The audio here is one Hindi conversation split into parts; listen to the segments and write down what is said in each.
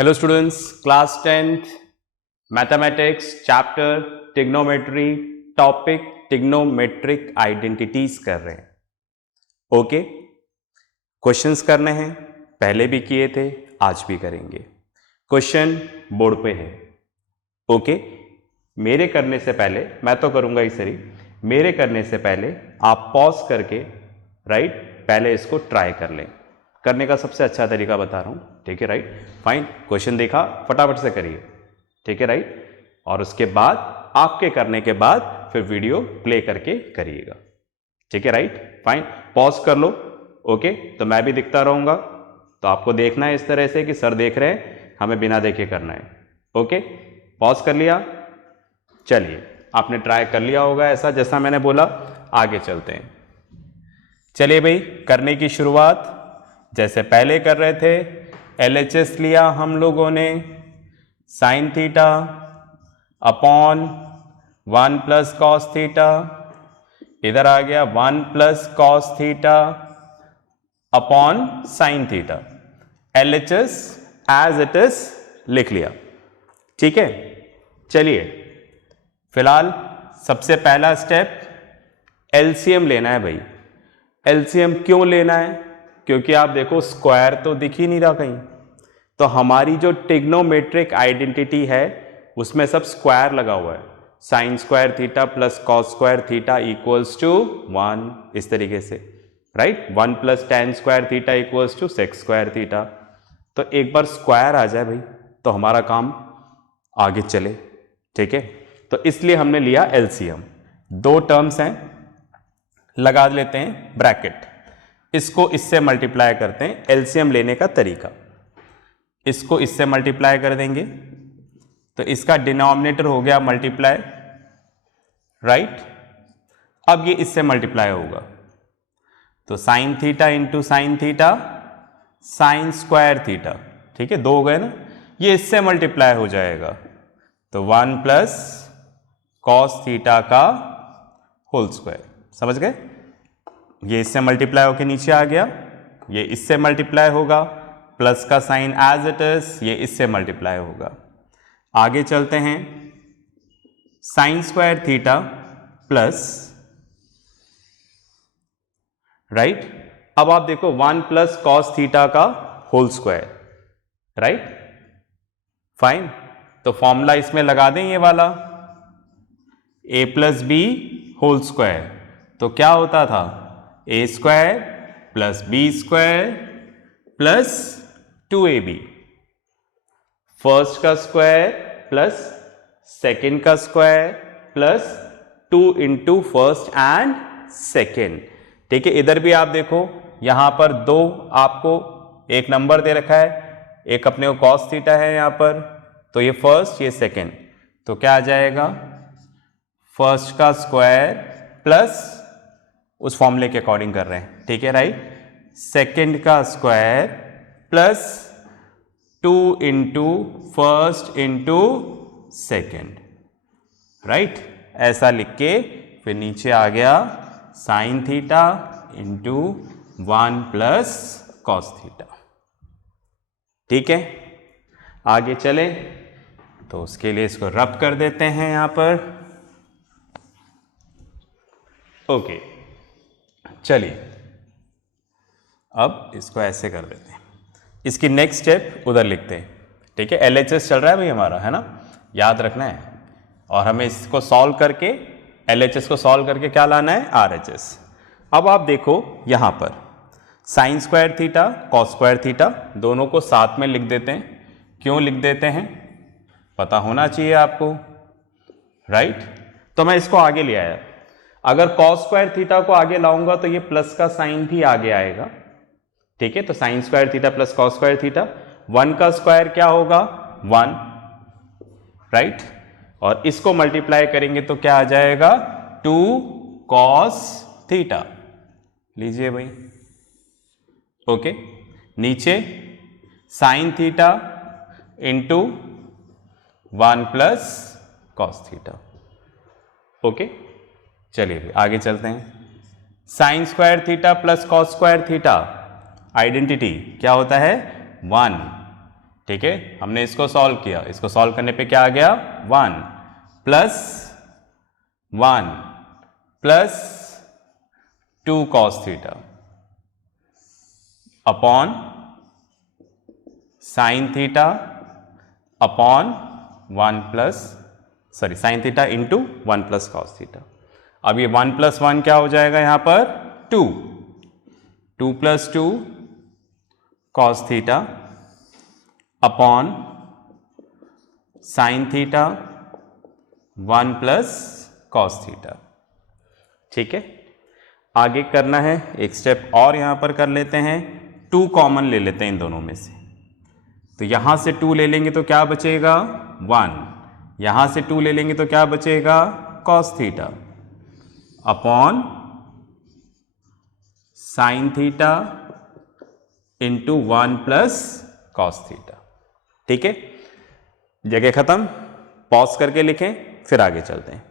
Hello students, class 10th mathematics chapter trigonometry, topic trigonometric identities कर रहे हैं। ओके, क्वेश्चंस करने हैं, पहले भी किए थे, आज भी करेंगे। क्वेश्चन बोर्ड पे है। ओके, मेरे करने से पहले, मैं तो करूंगा ही सही, मेरे करने से पहले आप पॉज करके राइट पहले इसको ट्राई कर लें। करने का सबसे अच्छा तरीका बता रहा हूं, ठीक है राइट। फाइन, क्वेश्चन देखा, फटाफट से करिए, ठीक है राइट। और उसके बाद आपके करने के बाद फिर वीडियो प्ले करके करिएगा, ठीक है राइट। फाइन, पॉज कर लो। ओके, तो मैं भी दिखता रहूंगा, तो आपको देखना है इस तरह से कि सर देख रहे हैं, हमें बिना देखे करना है। ओके, पॉज कर लिया। चलिए, आपने ट्राई कर लिया होगा ऐसा जैसा मैंने बोला। आगे चलते हैं। चलिए भाई, करने की शुरुआत जैसे पहले कर रहे थे। LHS लिया हम लोगों ने, sine theta upon 1 plus cos theta, इधर आ गया 1 plus cos theta upon sine theta. LHS as it is लिख लिया, ठीक है। चलिए, फिलहाल सबसे पहला स्टेप LCM लेना है भाई। LCM क्यों लेना है? क्योंकि आप देखो स्क्वायर तो दिख ही नहीं रहा कहीं, तो हमारी जो ट्रिग्नोमेट्रिक आइडेंटिटी है उसमें सब स्क्वायर लगा हुआ है। Sine square theta plus cos square theta equals to 1, इस तरीके से right. 1 plus tan square theta equals to sec square theta. तो एक बार स्क्वायर आ जाए भाई तो हमारा काम आगे चले, ठीक है। तो इसलिए हमने लिया LCM। दो टर्म्स हैं, लगा लेते हैं ब्रैकेट, इसको इससे मल्टीप्लाई करते हैं। LCM लेने का तरीका, इसको इससे मल्टीप्लाई कर देंगे तो इसका डिनोमिनेटर हो गया मल्टीप्लाई, राइट। अब ये इससे मल्टीप्लाई होगा तो sine theta into sine theta sine square theta, ठीक है, दो हो गए ना। ये इससे मल्टीप्लाई हो जाएगा तो 1 प्लस कॉस थीटा का होल स्क्वायर। समझ गए? ये इससे मल्टीप्लाई होके नीचे आ गया, ये इससे मल्टीप्लाई होगा, प्लस का साइन एज इट इज, ये इससे मल्टीप्लाई होगा। आगे चलते हैं, sine square theta plus, right. अब आप देखो 1 प्लस कॉस थीटा का होल स्क्वायर, राइट। फाइन, तो फॉर्मूला इसमें लगा दें ये वाला, a plus b whole square. तो क्या होता था? a square plus b square plus 2ab, first का स्क्वायर प्लस सेकेंड का square plus 2 into first and second, ठीक है। इधर भी आप देखो, यहां पर दो आपको एक नंबर दे रखा है, एक अपने को कॉस थीटा है यहां पर, तो ये फर्स्ट ये सेकेंड, तो क्या आ जाएगा? फर्स्ट का स्क्वायर प्लस, उस फॉर्मूले के अकॉर्डिंग कर रहे हैं, ठीक है राइट, सेकेंड का square plus 2 into first into second, right. ऐसा लिख के फिर नीचे आ गया sine theta into 1 plus cos theta, ठीक है। आगे चले तो उसके लिए इसको रब कर देते हैं यहां पर। ओके, चलिए अब इसको ऐसे कर देते हैं। इसकी नेक्स्ट स्टेप उधर लिखते हैं, ठीक है। LHS चल रहा है भाई हमारा, है ना, याद रखना है। और हमें इसको सॉल्व करके, LHS को सॉल्व करके क्या लाना है? RHS। अब आप देखो यहां पर sign square theta cos square theta दोनों को साथ में लिख देते हैं। क्यों लिख देते हैं? पता होना चाहिए आपको, राइट। तो मैं इसको आगे ले आया। अगर कॉस स्क्वायर थीटा को आगे लाऊंगा तो ये प्लस का साइन भी आगे आएगा, ठीक है। तो sign square theta plus cos square theta, 1 का स्क्वायर क्या होगा? 1, राइट। और इसको मल्टीप्लाई करेंगे तो क्या आ जाएगा? 2 कॉस थीटा। लीजिए भाई, ओके। नीचे sine theta into 1 plus cos theta, okay. चलिए आगे चलते हैं। Sine square theta plus cos square theta, identity क्या होता है? 1, ठीक है, हमने इसको सॉल्व किया, इसको सॉल्व करने पे क्या आ गया 1 plus 1 plus 2 cos theta upon sine theta upon 1 plus sine theta into 1 plus cos theta. अब ये 1 प्लस 1 क्या हो जाएगा यहां पर 2 plus 2 cos theta upon sine theta 1 plus cos theta. ठीक है, आगे करना है, एक स्टेप और यहां पर कर लेते हैं, 2 कॉमन ले लेते हैं इन दोनों में से, तो यहां से 2 ले लेंगे तो क्या बचेगा 1, यहां से 2 ले लेंगे तो क्या बचेगा cos theta upon sine theta into 1 plus cos theta. ठीक है, जगह खत्म, पॉज करके लिखें फिर आगे चलते हैं।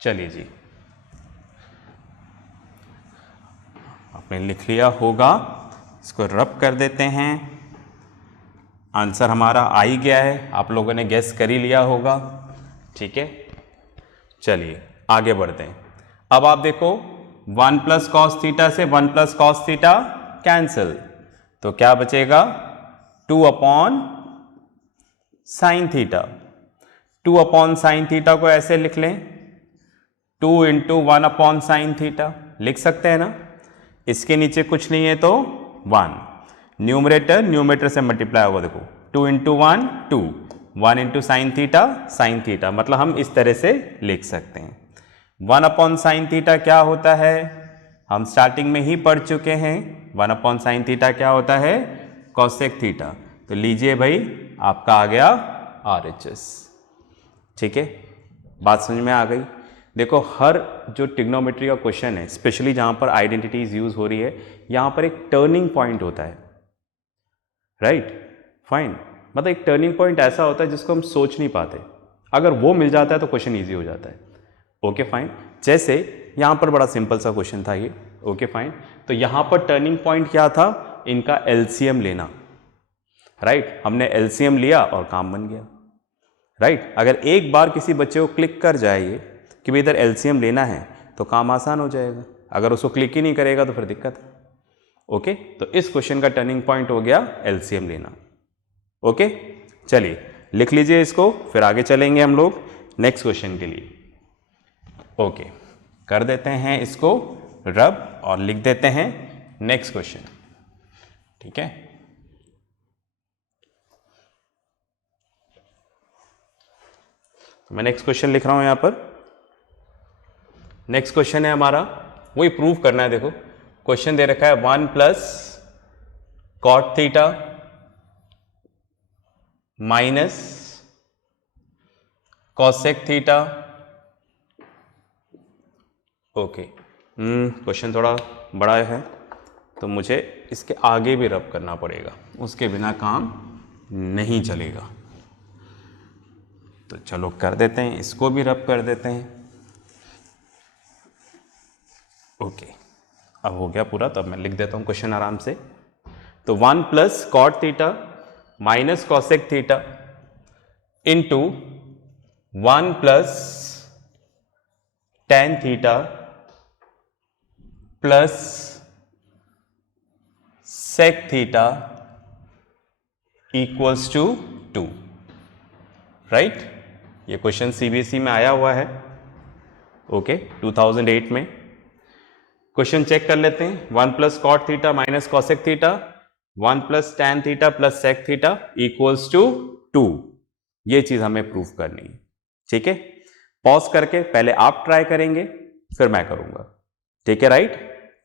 चलिए जी, आपने लिख लिया होगा, इसको रब कर देते हैं। आंसर हमारा आ ही गया है, आप लोगों ने गेस कर ही लिया होगा। ठीक है, चलिए आगे बढ़ते हैं। अब आप देखो 1 प्लस कॉस थीटा से 1 प्लस कॉस थीटा कैंसिल, तो क्या बचेगा 2 upon sine theta. 2 upon sine theta को ऐसे लिख लें, 2 इंटू 1 अपॉन साइन थीटा लिख सकते हैं ना। इसके नीचे कुछ नहीं है तो 1, न्यूमरेटर से मल्टीप्लाई होगा, देखो 2 इंटू 1 2, 1 इंटू साइन थीटा, मतलब हम इस तरह से लिख सकते हैं। 1 अपॉन साइन थीटा क्या होता है, हम स्टार्टिंग में ही पढ़ चुके हैं। 1 अपॉन साइन थीटा क्या होता है कोसेक थीटा। तो लीजिए भाई, आपका आ गया RHS। ठीक है, बात समझ में आ गई। देखो, हर जो ट्रिग्नोमेट्री का क्वेश्चन है, स्पेशली जहां पर आइडेंटिटीज यूज हो रही है, यहां पर एक टर्निंग पॉइंट होता है, राइट, फाइन। मतलब एक टर्निंग पॉइंट ऐसा होता है जिसको हम सोच नहीं पाते, अगर वो मिल जाता है तो क्वेश्चन इजी हो जाता है। ओके फाइन, जैसे यहां पर बड़ा सिंपल सा क्वेश्चन था ये। ओके फाइन, तो यहां पर टर्निंग पॉइंट क्या था, इनका एलसीएम लेना, राइट। हमने एलसीएम लिया और काम बन गया, राइट। अगर एक बार किसी बच्चे को क्लिक कर जाए ये कि भाई इधर एलसीएम लेना है तो काम आसान हो जाएगा, अगर उसको क्लिक ही नहीं करेगा तो फिर दिक्कत है। ओके, तो इस क्वेश्चन का टर्निंग पॉइंट हो गया एलसीएम लेना। ओके, चलिए लिख लीजिए इसको, फिर आगे चलेंगे हम लोग नेक्स्ट क्वेश्चन के लिए। ओके, कर देते हैं इसको रब और लिख देते हैं नेक्स्ट क्वेश्चन। ठीक है, तो मैं नेक्स्ट क्वेश्चन लिख रहा हूं यहां पर। नेक्स्ट क्वेश्चन है हमारा, वही प्रूव करना है। देखो क्वेश्चन दे रखा है 1 plus cot theta minus cosec theta. Okay, question थोड़ा बड़ा है तो मुझे इसके आगे भी रब करना पड़ेगा, उसके बिना काम नहीं चलेगा। तो चलो कर देते हैं, इसको भी रब कर देते हैं। ओके, अब हो गया पूरा, तो अब मैं लिख देता हूं क्वेश्चन आराम से। तो 1 plus cot theta minus cosec theta into 1 plus tan theta plus sec theta equals to 2, right. ये क्वेश्चन सीबीएसई में आया हुआ है, ओके, 2008 में। क्वेश्चन चेक कर लेते हैं। 1 plus cot theta minus cosec theta, 1 plus tan theta plus sec theta equals to 2, ये चीज हमें प्रूव करनी है। ठीक है, पॉज करके पहले आप ट्राई करेंगे फिर मैं करूंगा। ठीक है, राइट,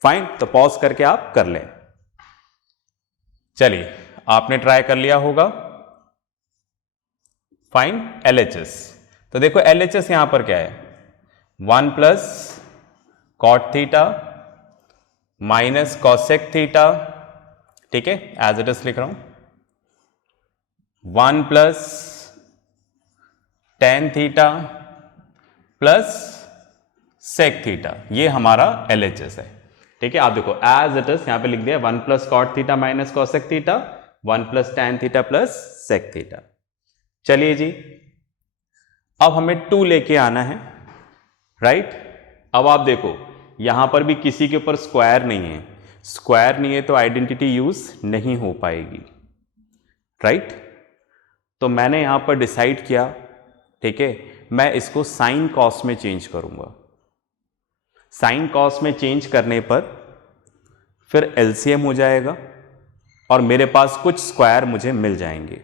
फाइन। तो पॉज करके आप कर लें। चलिए, आपने ट्राई कर लिया होगा, फाइन। LHS, तो देखो LHS यहां पर क्या है, 1 plus cot theta minus cosec theta, ठीक है, एज इट इज लिख रहा हूं, 1 plus tan theta plus sec theta, ये हमारा LHS है। ठीक है, आप देखो एज इट इज यहां पे लिख दिया 1 plus cot theta minus cosec theta 1 plus tan theta plus sec theta. चलिए जी, अब हमें 2 लेके आना है, राइट। अब आप देखो यहां पर भी किसी के ऊपर स्क्वायर नहीं है, स्क्वायर नहीं है तो आइडेंटिटी यूज नहीं हो पाएगी, राइट। तो मैंने यहां पर डिसाइड किया, ठीक है, मैं इसको साइन कॉस में चेंज करूंगा। साइन कॉस में चेंज करने पर फिर एलसीएम हो जाएगा और मेरे पास कुछ स्क्वायर मुझे मिल जाएंगे,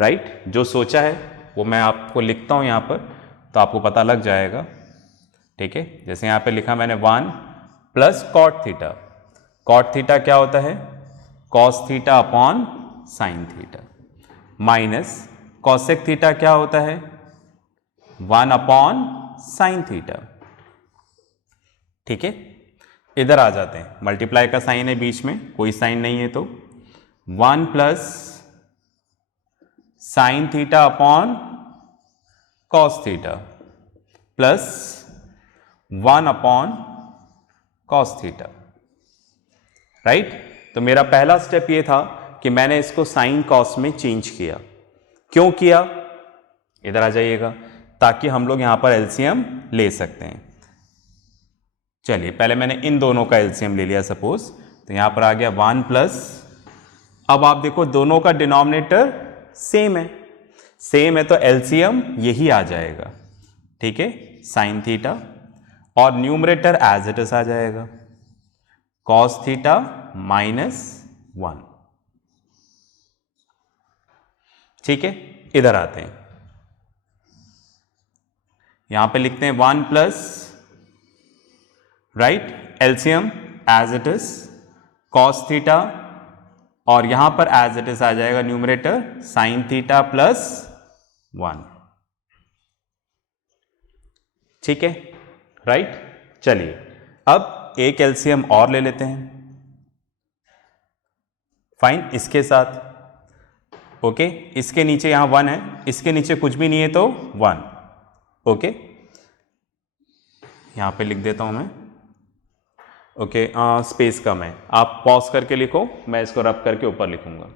राइट। जो सोचा है वो मैं आपको लिखता हूं यहां पर, तो आपको पता लग जाएगा, ठीक है। जैसे यहां पे लिखा मैंने 1 plus cot theta, cot theta क्या होता है, cos theta upon sine theta, minus cosec theta क्या होता है, 1 अपॉन साइन थीटा, ठीक है। इधर आ जाते हैं, मल्टीप्लाई का साइन है बीच में, कोई साइन नहीं है तो 1 plus sign theta upon cos theta plus 1 upon cos theta, right. तो मेरा पहला स्टेप ये था कि मैंने इसको साइन कॉस में चेंज किया। क्यों किया, इधर आ जाइएगा, ताकि हम लोग यहां पर एलसीएम ले सकते हैं। चलिए पहले मैंने इन दोनों का एलसीएम ले लिया सपोज, तो यहां पर आ गया 1 प्लस, अब आप देखो दोनों का डिनोमिनेटर सेम है, सेम है तो एलसीएम यही आ जाएगा, ठीक है, साइन थीटा, और न्यूमरेटर एज इट इज आ जाएगा कॉस थीटा माइनस 1, ठीक है। इधर आते हैं, यहां पे लिखते हैं 1 plus, right, LCM as it is cos theta, और यहां पर एज इट इज आ जाएगा न्यूमरेटर साइन थीटा प्लस 1, ठीक है, राइट। चलिए अब एक एलसीएम और ले लेते हैं, फाइन, इसके साथ, ओके, इसके नीचे यहां 1 है, इसके नीचे कुछ भी नहीं है तो 1, ओके, यहां पे लिख देता हूं मैं, ओके, स्पेस कम है, आप पॉज करके लिखो, मैं इसको रब करके ऊपर लिखूंगा,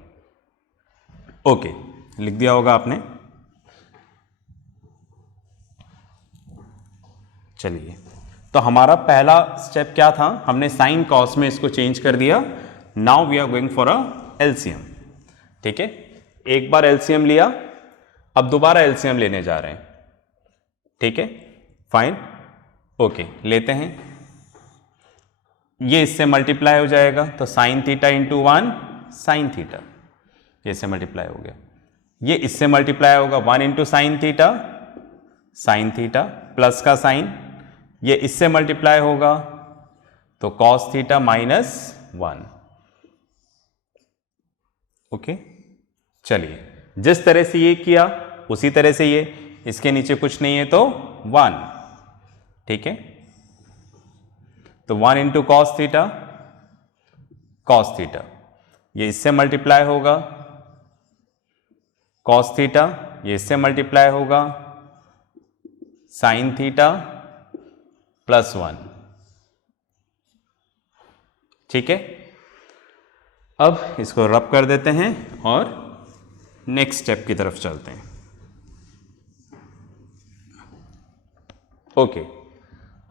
ओके, लिख दिया होगा आपने। चलिए, तो हमारा पहला स्टेप क्या था, हमने साइन कॉस में इसको चेंज कर दिया। Now we are going for a LCM, ठीक है, एक बार एलसीएम लिया, अब दोबारा एलसीएम लेने जा रहे हैं, ठीक है, फाइन, ओके, लेते हैं, ये इससे मल्टीप्लाई हो जाएगा तो sine theta into 1 sine theta, ये इससे मल्टीप्लाई हो गया, ये इससे मल्टीप्लाई होगा 1 इंटू साइन थीटा प्लस का साइन, ये इससे मल्टीप्लाई होगा तो कॉस थीटा माइनस 1, ओके। चलिए जिस तरह से ये किया उसी तरह से ये, इसके नीचे कुछ नहीं है तो 1, ठीक है, तो 1 इंटू कॉस थीटा, ये इससे मल्टीप्लाई होगा, कॉस थीटा ये इससे मल्टीप्लाई होगा, साइन थीटा प्लस 1, ठीक है। अब इसको रब कर देते हैं और नेक्स्ट स्टेप की तरफ चलते हैं, ओके।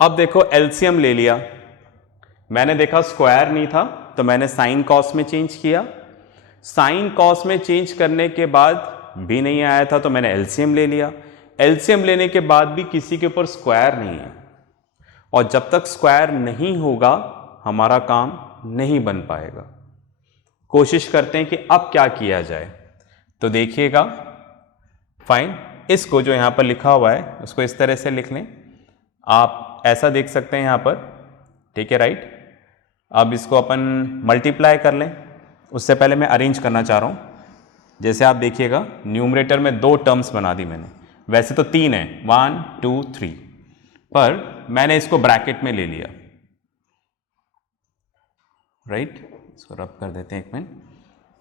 अब देखो एलसीएम ले लिया, मैंने देखा स्क्वायर नहीं था तो मैंने साइन कॉस में चेंज किया, साइन कॉस में चेंज करने के बाद भी नहीं आया था तो मैंने एलसीएम ले लिया, एलसीएम लेने के बाद भी किसी के ऊपर स्क्वायर नहीं है, और जब तक स्क्वायर नहीं होगा हमारा काम नहीं बन पाएगा। कोशिश करते हैं कि अब क्या किया जाए, तो देखिएगा, फाइन, इसको जो यहां पर लिखा हुआ है उसको इस तरह से लिख लें, आप ऐसा देख सकते हैं यहां पर, ठीक है, राइट। अब इसको अपन मल्टीप्लाई कर लें, उससे पहले मैं अरेंज करना चाह रहा हूं, जैसे आप देखिएगा न्यूमरेटर में 2 टर्म्स बना दी मैंने, वैसे तो 3 है, 1 2 3, पर मैंने इसको ब्रैकेट में ले लिया, राइट। इसको रब कर देते हैं एक minute,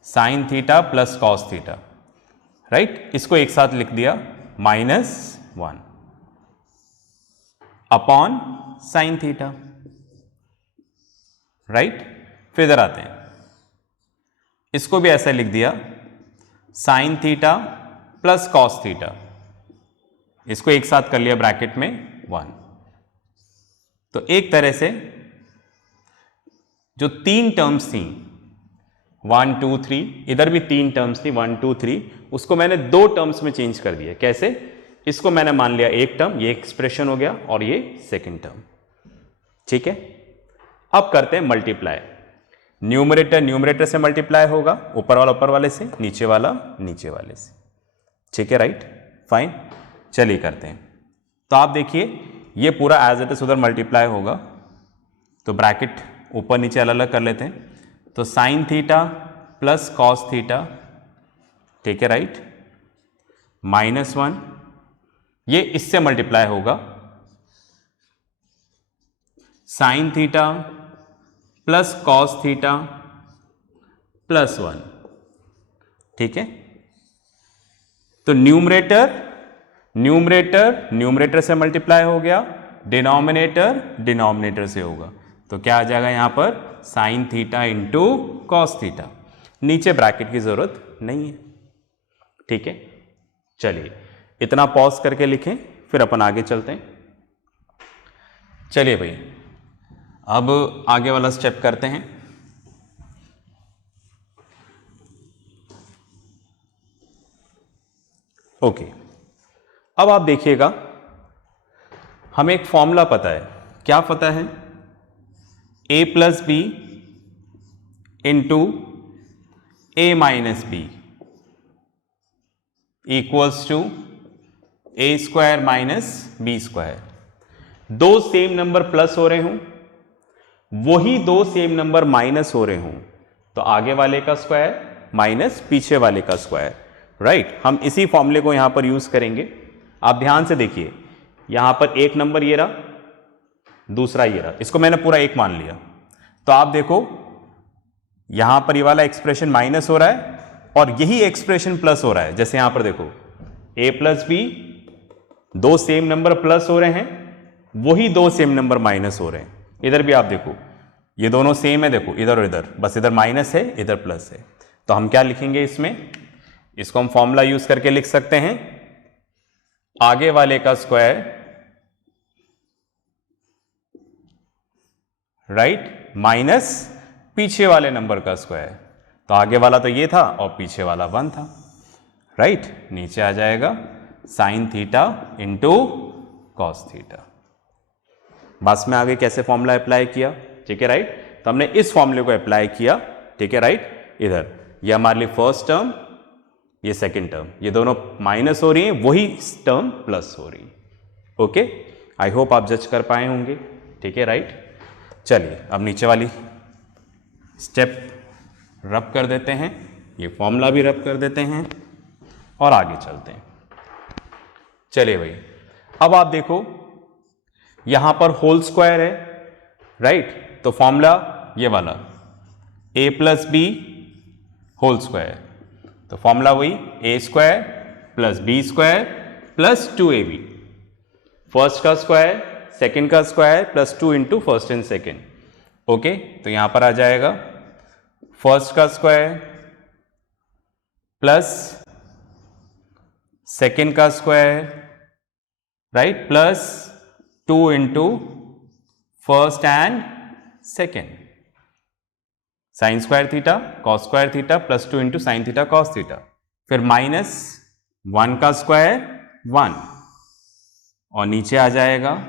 sine theta plus cos theta, right, इसको एक साथ लिख दिया -1 अपॉन साइन थीटा, राइट। फिर इधर आते हैं, इसको भी ऐसा लिख दिया sine theta plus cos theta, इसको एक साथ कर लिया ब्रैकेट में 1। तो एक तरह से जो 3 टर्म्स थी 1 2 3, इधर भी 3 टर्म्स थी 1 2 3, उसको मैंने 2 टर्म्स में चेंज कर दिया। कैसे? इसको मैंने मान लिया एक टर्म, ये एक्सप्रेशन हो गया, और ये सेकंड टर्म। ठीक है, अब करते हैं मल्टीप्लाई। न्यूमरेटर न्यूमरेटर से मल्टीप्लाई होगा, ऊपर वाला ऊपर वाले से, नीचे वाला नीचे वाले से। ठीक है, राइट, फाइन। चलिए करते हैं। तो आप देखिए ये पूरा एज इट इज उधर मल्टीप्लाई होगा, तो ब्रैकेट ऊपर नीचे अलग अलग कर लेते हैं। तो sine theta plus cos theta, ठीक है, राइट, -1, ये इससे मल्टीप्लाई होगा sine theta plus cos theta plus 1। ठीक है, तो न्यूमरेटर न्यूमरेटर से मल्टीप्लाई हो गया, डिनोमिनेटर डिनोमिनेटर से होगा, तो क्या आ जाएगा यहां पर sine theta into cos theta. नीचे ब्रैकेट की जरूरत नहीं है। ठीक है, चलिए इतना पॉज करके लिखें, फिर अपन आगे चलते हैं। चलिए भाई, अब आगे वाला स्टेप करते हैं। ओके, अब आप देखिएगा, हमें एक फॉर्मूला पता है। क्या पता है? a plus b into a minus b equals to a square minus b square. दो सेम नंबर प्लस हो रहे हों, वही दो सेम नंबर माइनस हो रहे हों, तो आगे वाले का स्क्वायर माइनस पीछे वाले का स्क्वायर, राइट। हम इसी फॉर्मूले को यहां पर यूज करेंगे। आप ध्यान से देखिए, यहां पर एक नंबर ये रहा, दूसरा ये रहा, इसको मैंने पूरा एक मान लिया। तो आप देखो यहां पर ये वाला एक्सप्रेशन माइनस हो रहा है और यही एक्सप्रेशन प्लस हो रहा है। जैसे यहां पर देखो a प्लस बी, दो सेम नंबर प्लस हो रहे हैं, वही दो सेम नंबर माइनस हो रहे हैं। इधर भी आप देखो ये दोनों सेम है, देखो इधर और इधर, बस इधर माइनस है इधर प्लस है। तो हम क्या लिखेंगे इसमें? इसको हम फॉर्मूला यूज करके लिख सकते हैं, आगे वाले का स्क्वायर, राइट, माइनस पीछे वाले नंबर का स्क्वायर। तो आगे वाला तो ये था और पीछे वाला 1 था, राइट। नीचे आ जाएगा sine theta into cos theta. बस में आगे कैसे फॉर्मूला अप्लाई किया, ठीक है, राइट। तो हमने इस फॉर्मूले को अप्लाई किया, ठीक है, राइट। इधर ये हमारे लिए फर्स्ट टर्म, ये सेकंड टर्म, ये दोनों माइनस हो रही हैं, वही टर्म प्लस हो रही है। ओके, आई होप आप जज कर पाए होंगे, ठीक है, राइट। चलिए अब नीचे वाली स्टेप रब कर देते हैं, ये फॉर्मूला भी रब कर देते हैं और आगे चलते हैं। चलिए भाई, अब आप देखो यहां पर होल स्क्वायर है, राइट। तो फॉर्मूला ये वाला a plus b whole square, तो फॉर्मूला वही a square plus b square plus 2ab। First का स्क्वायर सेकंड का square plus 2 into first and second. Okay, तो यहां पर आ जाएगा फर्स्ट का स्क्वायर प्लस सेकेंड का square, right, plus 2 into first and second, sine square theta cos square theta plus 2 into sine theta cos theta. फिर माइनस 1 का स्क्वायर 1, और नीचे आ जाएगा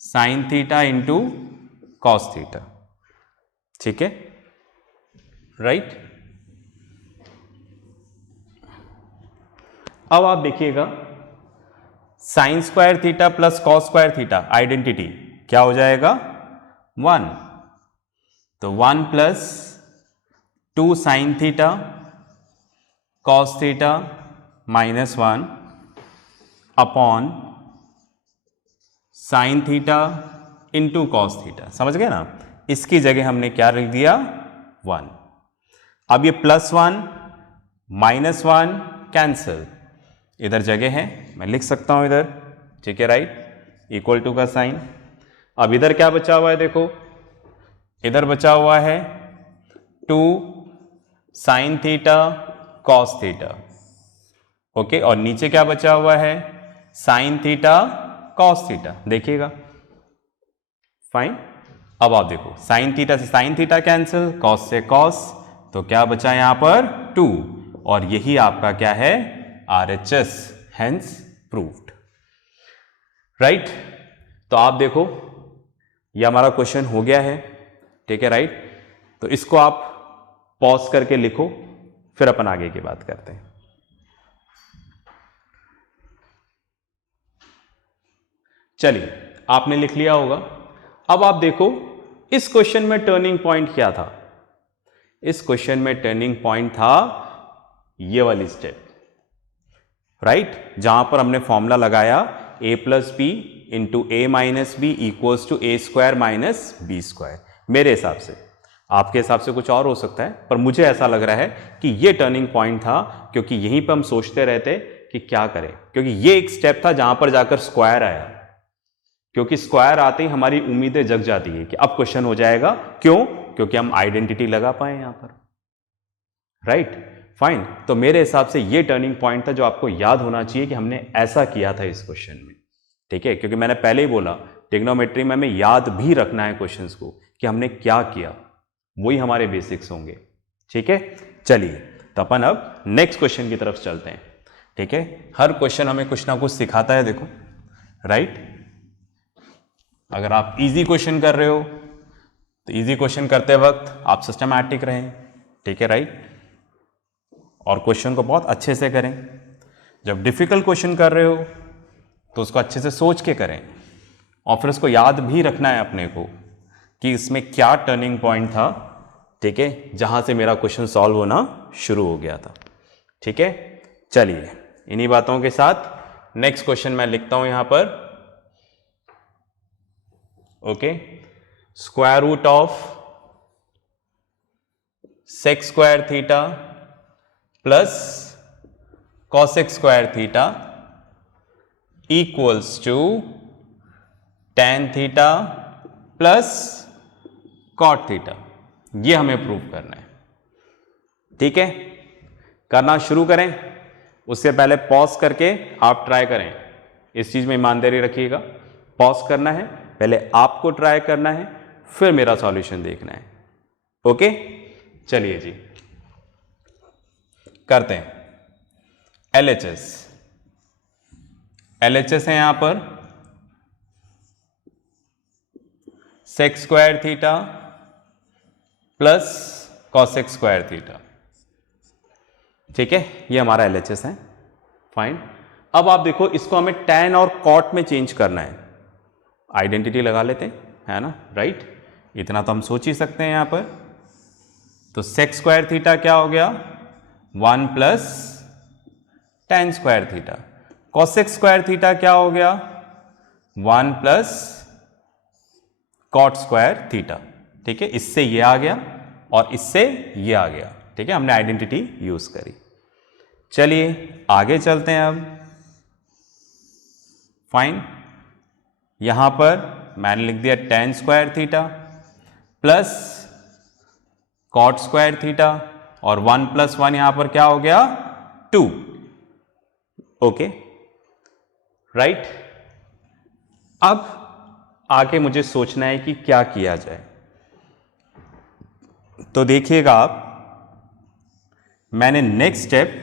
sine theta into cos theta, ठीक है, राइट। अब आप देखिएगा sign square theta plus cos square theta identity क्या हो जाएगा 1, तो 1 plus 2 sine theta cos theta minus 1 upon sine theta into cos theta. समझ गए ना? इसकी जगह हमने क्या लिख दिया 1। अब ये +1 -1 कैंसिल, इधर जगह है मैं लिख सकता हूं इधर, ठीक है, राइट, इक्वल टू का साइन। अब इधर क्या बचा हुआ है देखो, इधर बचा हुआ है 2 sine theta cos theta, okay, और नीचे क्या बचा हुआ है, साइन थीटा कॉस थीटा, देखिएगा, फाइन। अब आप देखो, साइन थीटा से साइन थीटा कैंसिल, कॉस से कॉस, तो क्या बचा यहां पर 2, और यही आपका क्या है, RHS, हेंस प्रूव्ड, राइट। तो आप देखो ये हमारा क्वेश्चन हो गया है, ठीक है, राइट। तो इसको आप पॉज करके लिखो, फिर अपन आगे की बात करते हैं। चलिए, आपने लिख लिया होगा। अब आप देखो इस क्वेश्चन में टर्निंग पॉइंट क्या था। इस क्वेश्चन में टर्निंग पॉइंट था ये वाली स्टेप, राइट, जहां पर हमने फॉर्मूला लगाया a plus b into a minus b equals to a square minus b square. मेरे हिसाब से, आपके हिसाब से कुछ और हो सकता है, पर मुझे ऐसा लग रहा है कि ये टर्निंग पॉइंट था, क्योंकि यहीं पर हम सोचते रहते कि क्या करें, क्योंकि ये एक स्टेप था जहां पर जाकर स्क्वायर आया, क्योंकि स्क्वायर आते ही हमारी उम्मीदें जग जाती है कि अब क्वेश्चन हो जाएगा। क्यों? क्योंकि हम आइडेंटिटी लगा पाए यहां पर, राइट, फाइन। तो मेरे हिसाब से ये टर्निंग पॉइंट था जो आपको याद होना चाहिए कि हमने ऐसा किया था इस क्वेश्चन में, ठीक है, क्योंकि मैंने पहले ही बोला ट्रिग्नोमेट्री में हमें याद भी रखना है क्वेश्चंस को कि हमने क्या किया, वही हमारे बेसिक्स होंगे, ठीक है। चलिए, तो अपन अब नेक्स्ट क्वेश्चन की तरफ चलते हैं, ठीक है। हर क्वेश्चन हमें कुछ ना कुछ सिखाता है, देखो, राइट। अगर आप इजी क्वेश्चन कर रहे हो तो इजी क्वेश्चन करते वक्त आप सिस्टमैटिक रहें, ठीक है, राइट, और क्वेश्चन को बहुत अच्छे से करें। जब डिफिकल्ट क्वेश्चन कर रहे हो तो उसको अच्छे से सोच के करें, और फिर उसको याद भी रखना है अपने को कि इसमें क्या टर्निंग पॉइंट था, ठीक है, जहां से मेरा क्वेश्चन सॉल्व होना शुरू हो गया था, ठीक है। चलिए, इन्हीं बातों के साथ नेक्स्ट क्वेश्चन मैं लिखता हूं यहां पर, okay, square root of sec square theta plus cosec square theta equals to tan theta plus cot theta. ये हमें प्रूव करना है, ठीक है। करना शुरू करें, उससे पहले पॉज करके आप ट्राई करें, इस चीज में ईमानदारी रखिएगा। पॉज करना है, पहले आपको ट्राई करना है, फिर मेरा सॉल्यूशन देखना है, ओके। चलिए जी, करते हैं। LHS है यहां पर sec square theta plus cosec square theta, ठीक है, ये हमारा LHS है, फाइन। अब आप देखो, इसको हमें tan और cot में चेंज करना है, आइडेंटिटी लगा लेते हैं, है ना, राइट। इतना तो हम सोच ही सकते हैं यहां पर। तो सेक स्क्वायर थीटा क्या हो गया, 1 plus tan square theta. Cosec square theta क्या हो गया, 1 प्लस कॉट स्क्वायर थीटा, ठीक है। इससे ये आ गया और इससे ये आ गया, ठीक है, हमने आइडेंटिटी यूज करी। चलिए आगे चलते हैं अब, फाइन। यहां पर मैंने लिख दिया tan square theta plus cot square theta, और 1 प्लस 1 यहां पर क्या हो गया, 2, ओके, राइट। अब आगे मुझे सोचना है कि क्या किया जाए। तो देखिएगा आप, मैंने नेक्स्ट स्टेप,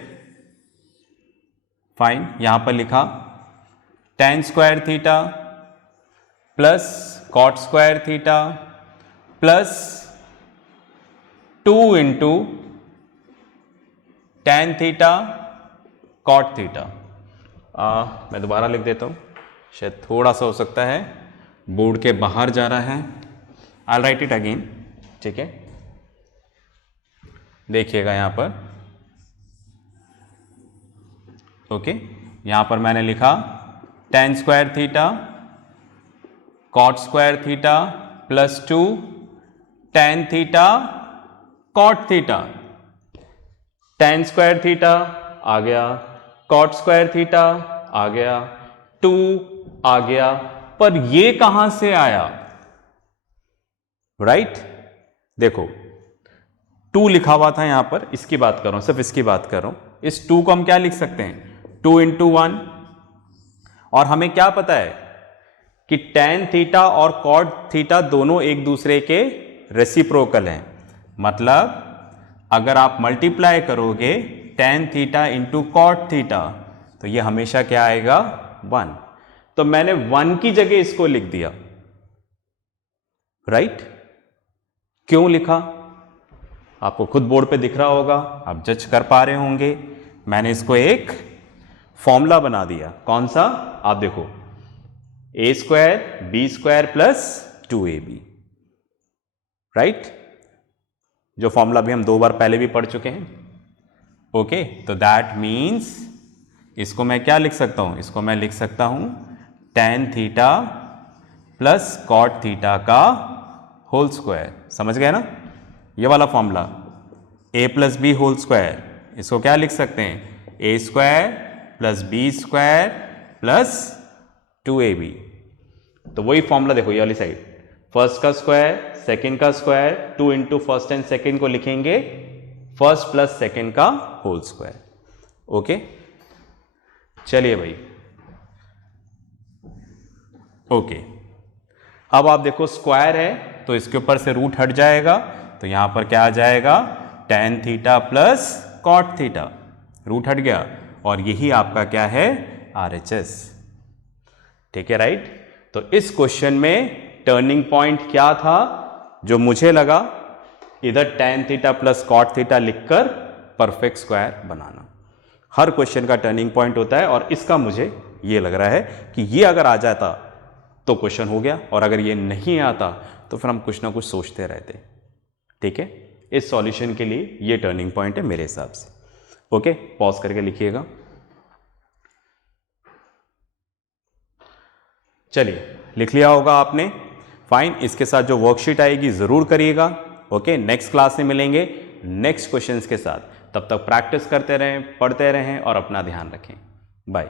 फाइन, यहां पर लिखा tan square theta plus cot square theta plus 2 into tan theta cot theta. मैं दोबारा लिख देता हूं, शायद थोड़ा सा हो सकता है बोर्ड के बाहर जा रहा है। आई राइट इट अगेन, ठीक है। देखिएगा यहां पर, ओके, यहां पर मैंने लिखा tan square theta cot square theta plus 2 tan theta cot theta. tan square theta आ गया, कॉट स्क्वायर थीटा आ गया, 2 आ गया, पर ये कहां से आया, राइट, देखो 2 लिखा हुआ था यहां पर, इसकी बात कर रहा हूं, सिर्फ इसकी बात कर रहा हूं। इस 2 को हम क्या लिख सकते हैं, 2 × 1। और हमें क्या पता है कि tan थीटा और cot थीटा दोनों एक दूसरे के रेसिप्रोकल हैं। मतलब अगर आप मल्टीप्लाई करोगे tan theta into cot theta तो ये हमेशा क्या आएगा, 1। तो मैंने 1 की जगह इसको लिख दिया, राइट। क्यों लिखा, आपको खुद बोर्ड पे दिख रहा होगा, आप जज कर पा रहे होंगे। मैंने इसको एक फॉर्मूला बना दिया। कौन सा, आप देखो, a² b² plus 2ab, right. जो फॉर्मूला भी हम 2 बार पहले भी पढ़ चुके हैं। ओके, तो दैट मीन्स इसको मैं क्या लिख सकता हूं, इसको मैं लिख सकता हूं tan theta plus cot theta का होल स्क्वायर। समझ गए ना, ये वाला फॉर्मूला a plus b whole square, इसको क्या लिख सकते हैं, a² plus b² plus 2ab। तो वही फॉर्मूला देखो, ये वाली साइड, फर्स्ट का स्क्वायर, सेकंड का square, 2 into first and second को लिखेंगे फर्स्ट प्लस सेकंड का होल स्क्वायर। ओके, चलिए भाई। ओके, अब आप देखो स्क्वायर है तो इसके ऊपर से रूट हट जाएगा, तो यहां पर क्या आ जाएगा, tan theta plus cot theta, root हट गया, और यही आपका क्या है, RHS। ठीक है, राइट। तो इस क्वेश्चन में टर्निंग पॉइंट क्या था, जो मुझे लगा, इधर tan theta plus cot theta लिखकर परफेक्ट स्क्वायर बनाना। हर क्वेश्चन का टर्निंग पॉइंट होता है, और इसका मुझे ये लग रहा है कि ये अगर आ जाता तो क्वेश्चन हो गया, और अगर ये नहीं आता तो फिर हम कुछ ना कुछ सोचते रहते। ठीक है, इस सॉल्यूशन के लिए ये टर्निंग पॉइंट है मेरे हिसाब से। ओके, पॉज करके लिखिएगा। चलिए, लिख लिया होगा आपने, फाइन। इसके साथ जो वर्कशीट आएगी जरूर करिएगा। ओके, नेक्स्ट क्लास में मिलेंगे नेक्स्ट क्वेश्चंस के साथ। तब तक प्रैक्टिस करते रहें, पढ़ते रहें और अपना ध्यान रखें। बाय।